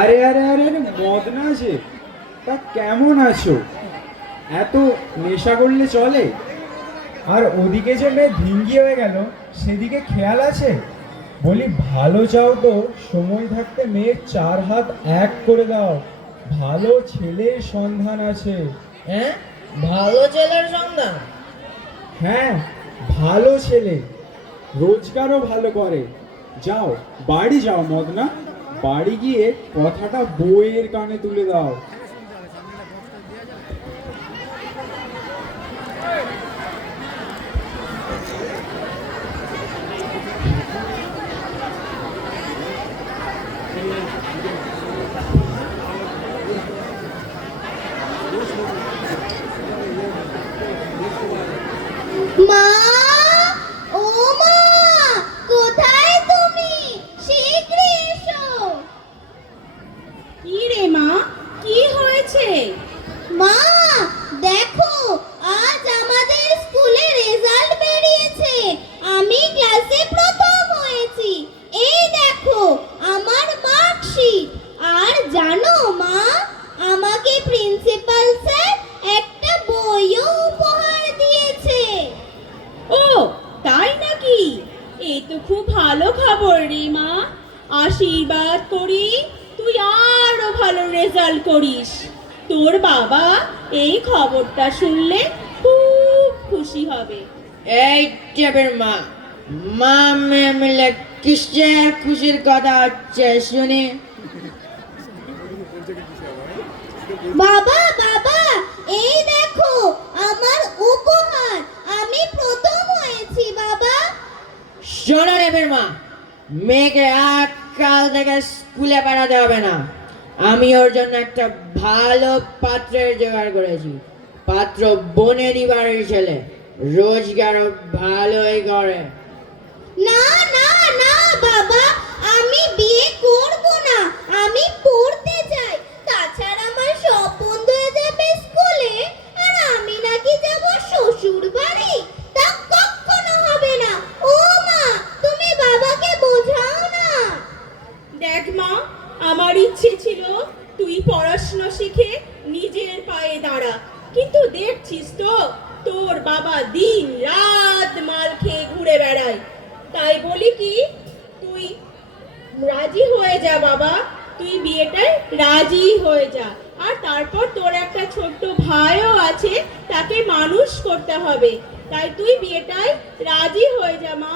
আরে আরে আরে আরে মদনা আছে তা কেমন আছো? এত নেশা করলে চলে? আর ওদিকে যে মেয়ে ভিঙ্গি হয়ে গেল, সেদিকে খেয়াল আছে? বলি, ভালো চাও তো, সময় থাকতে মেয়ের চার হাত এক করে দাও। ভালো ছেলের সন্ধান আছে। হ্যাঁ? ভালো ছেলের সন্ধান। হ্যাঁ ভালো ছেলে। রোজগারও ভালো করে। যাও, বাড়ি যাও মদনা। বাড়ি গিয়ে কথাটা বইয়ের কানে তুলে দাও মা ও মা কোথায় তুমি শীঘ্রই এসো কি রে মা কি হয়েছে মা, দেখো, আজ আমাদের স্কুলে রেজাল্ট বেরিয়েছে। আমি ক্লাসে প্রথম হয়েছি। এই দেখো, আমার মার্কশিট আর জানো মা, আমাকে প্রিন্সিপাল স্যার একটা বইও উপহার দিয়েছে। ও, তাই নাকি? এ তো খুব ভালো খবর রে মা। আশীর্বাদ করি, তুই আরও ভালো রেজাল্ট করিস। তোর বাবা এই খবরটা শুনলে খুব খুশি হবে। এই টেপের মা মা মিলে কিসের খুশির কথা হচ্ছে শুনি। বাবা বাবা এই দেখো আমার উপহার আমি প্রথম হয়েছি বাবা। শোনো টেপের মা মেয়েকে আর কাল থেকে স্কুলে পাঠাতে হবে না। আমি ওর জন্য একটা ভালো পাত্রের জোগাড় করেছি। পাত্র বনে বাড়ির ছেলে। রোজগারও ভালোই করে। না না না, বাবা, আমি বিয়ে করব না। আমি পড়তে চাই তাছাড়া আমার সব বন্ধু হয়ে যাবে স্কুলে আর আমি নাকি যাব শ্বশুর বাড়ি তা কখনো হবে না ও মা তুমি বাবাকে বোঝাও না দেখ মা আমার ইচ্ছে ছিল তুই পড়াশোনা শিখে নিজের পায়ে দাঁড়া। কিন্তু দেখছিস তো, তোর বাবা দিন রাত মাল খেয়ে ঘুরে বেড়ায়। তাই বলি কি, তুই রাজি হয়ে যা বাবা, তুই বিয়েটায় রাজি হয়ে যা। আর তারপর তোর একটা ছোট্ট ভাইও আছে, তাকে মানুষ করতে হবে। তাই তুই বিয়েটায় রাজি হয়ে যা মা।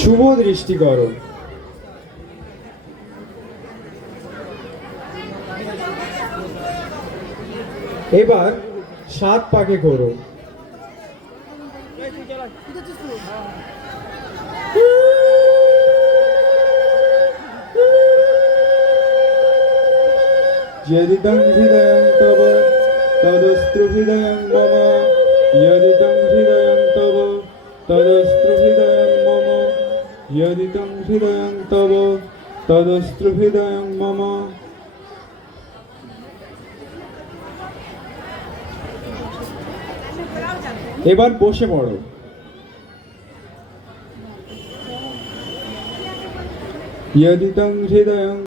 শুভ দৃষ্টি করো এবার সাত পাকে করো यदि तं हृदयं तव तदस्तु हृदयं मम यदि तं हृदयं तव तदस्तु हृदयं मम यदि तं हृदयं तव तदस्तु हृदयं मम এবার বসে পড়ো यदि तं हृदयं